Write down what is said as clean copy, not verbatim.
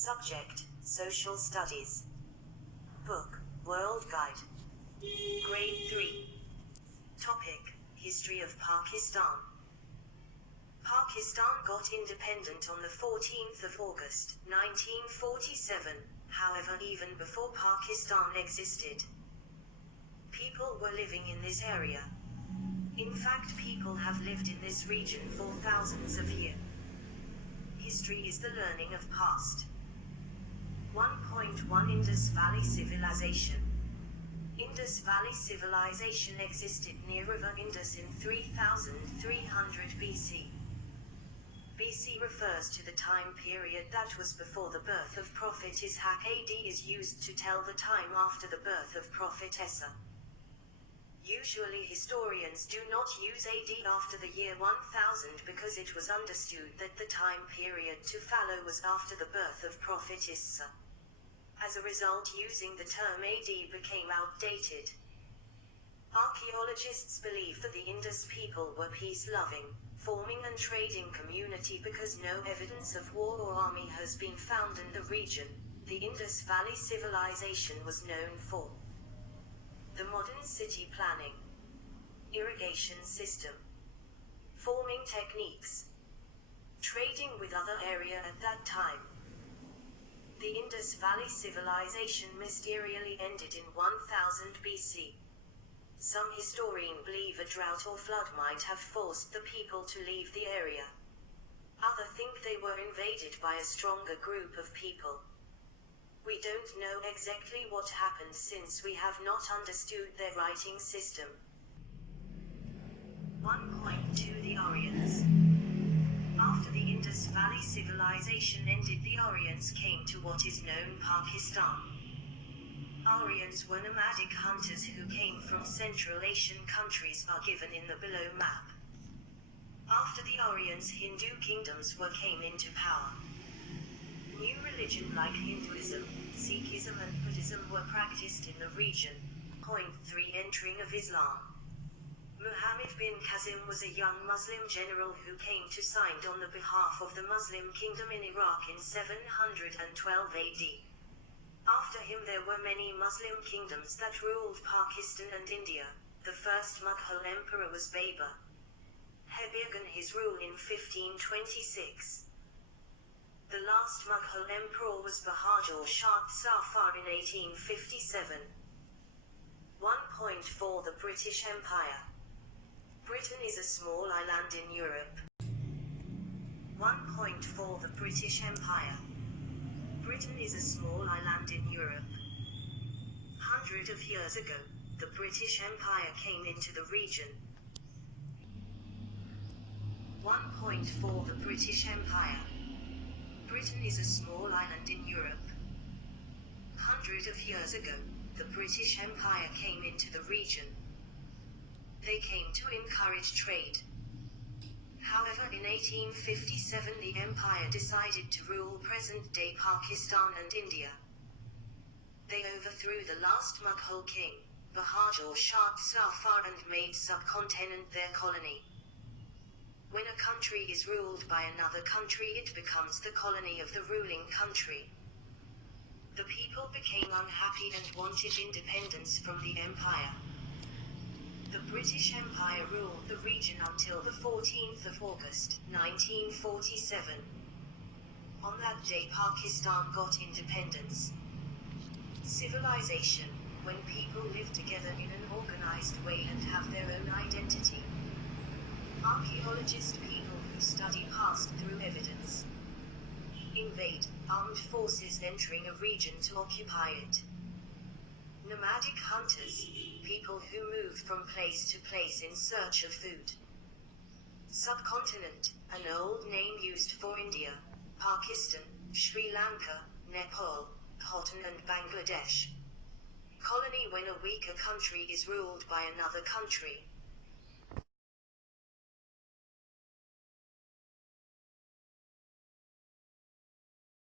Subject: Social Studies. Book: World Guide. Grade 3. Topic: History of Pakistan. Pakistan got independent on the 14th of August, 1947, however even before Pakistan existed, people were living in this area. In fact, people have lived in this region for thousands of years. History is the learning of past. 1.1 Indus Valley Civilization. Indus Valley Civilization existed near River Indus in 3300 BC. BC refers to the time period that was before the birth of Prophet Ishaq. AD is used to tell the time after the birth of Prophet Isa. Usually historians do not use AD after the year 1000 because it was understood that the time period to follow was after the birth of Prophet Isa. As a result, using the term AD became outdated. Archaeologists believe that the Indus people were peace-loving, forming and trading community because no evidence of war or army has been found in the region. The Indus Valley Civilization was known for the modern city planning, irrigation system, farming techniques, trading with other area at that time. The Indus Valley Civilization mysteriously ended in 1000 BC. Some historians believe a drought or flood might have forced the people to leave the area. Others think they were invaded by a stronger group of people. We don't know exactly what happened since we have not understood their writing system. 1.2 The Aryans. After the Indus Valley Civilization ended, the Aryans came to what is known Pakistan. Aryans were nomadic hunters who came from Central Asian countries are given in the below map. After the Aryans, Hindu kingdoms came into power. New religion like Hinduism, Sikhism and Buddhism were practiced in the region. Point 3 Entering of Islam. Muhammad bin Qasim was a young Muslim general who came to sign on the behalf of the Muslim kingdom in Iraq in 712 AD. After him there were many Muslim kingdoms that ruled Pakistan and India. The first Mughal emperor was Babur. He began his rule in 1526. The last Mughal emperor was Bahadur Shah Zafar in 1857. 1.4 The British Empire. Britain is a small island in Europe. 1.4 The British Empire. Britain is a small island in Europe. Hundreds of years ago, the British Empire came into the region. 1.4 The British Empire. Britain is a small island in Europe. Hundreds of years ago, the British Empire came into the region. They came to encourage trade. However, in 1857 the empire decided to rule present-day Pakistan and India. They overthrew the last Mughal king, Bahadur Shah Zafar, and made subcontinent their colony. When a country is ruled by another country, it becomes the colony of the ruling country. The people became unhappy and wanted independence from the empire. The British Empire ruled the region until the 14th of August, 1947. On that day Pakistan got independence. Civilization, when people live together in an organized way and have their own identity. Archaeologists, people who study past through evidence. Invade, armed forces entering a region to occupy it. Nomadic hunters, people who move from place to place in search of food. Subcontinent, an old name used for India, Pakistan, Sri Lanka, Nepal, Bhutan and Bangladesh. Colony, when a weaker country is ruled by another country.